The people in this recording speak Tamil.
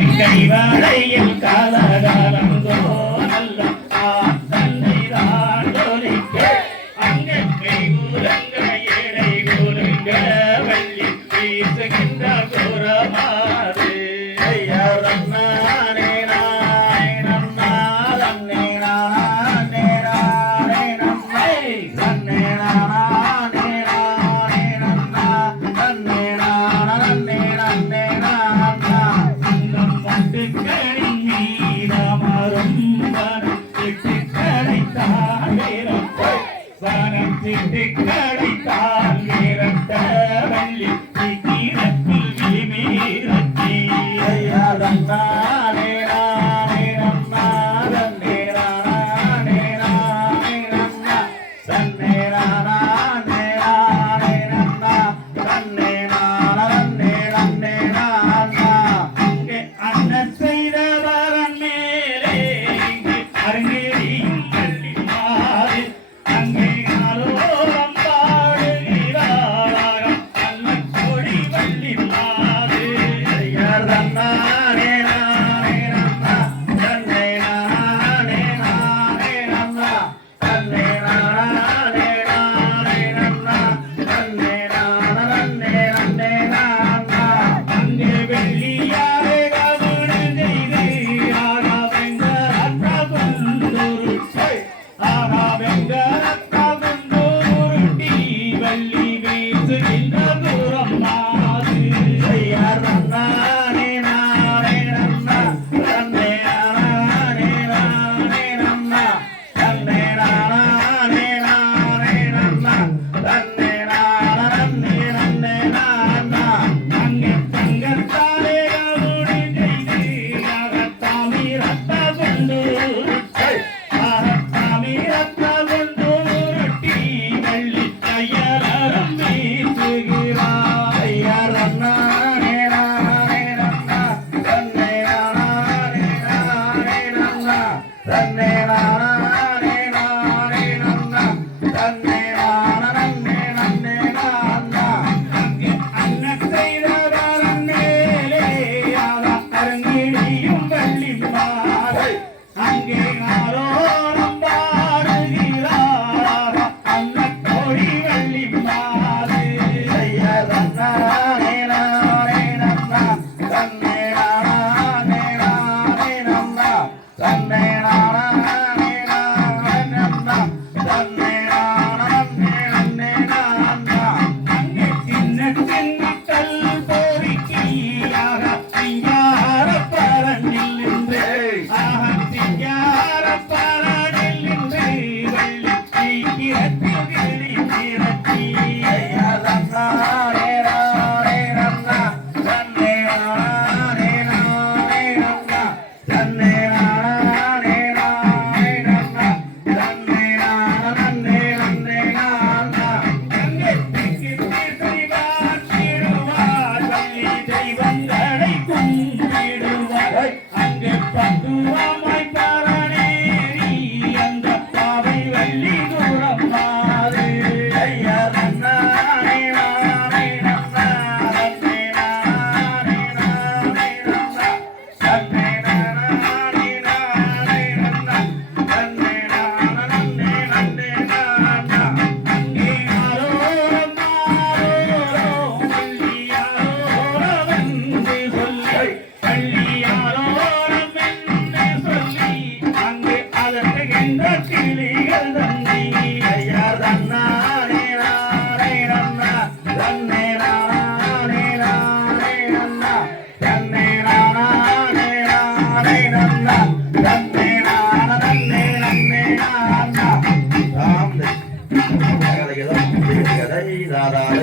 கைவளையில் காலகாலந்தோ நல்ல தன்னை தாண்டோலிக்க அங்கே கை கூலங்க ஏழை கூலுங்க வள்ளி வீசுகின்ற கூறமாறு ஐயா ரன்னானே நானே நன்னா தன்னே நானே நானே நன்னை தன்னே நானே நானே நன்னா தன்னே நானே நன்னே நானா கடைத்தால் நேரத்த வள்ளி கீழத்தில் விழிமீரத்தி ஐயா தன்னானே நானே நன்னா தன்னே நானே நானே நன்னா தன்னே நானே நானே நன்னா தன்னே நானே நன்னே நானா அங்கே அண்ணன் செய்த வரன் மேலே இங்கு அரங்கேறியும் கல்வி மாறு அங்கே கதை தாராள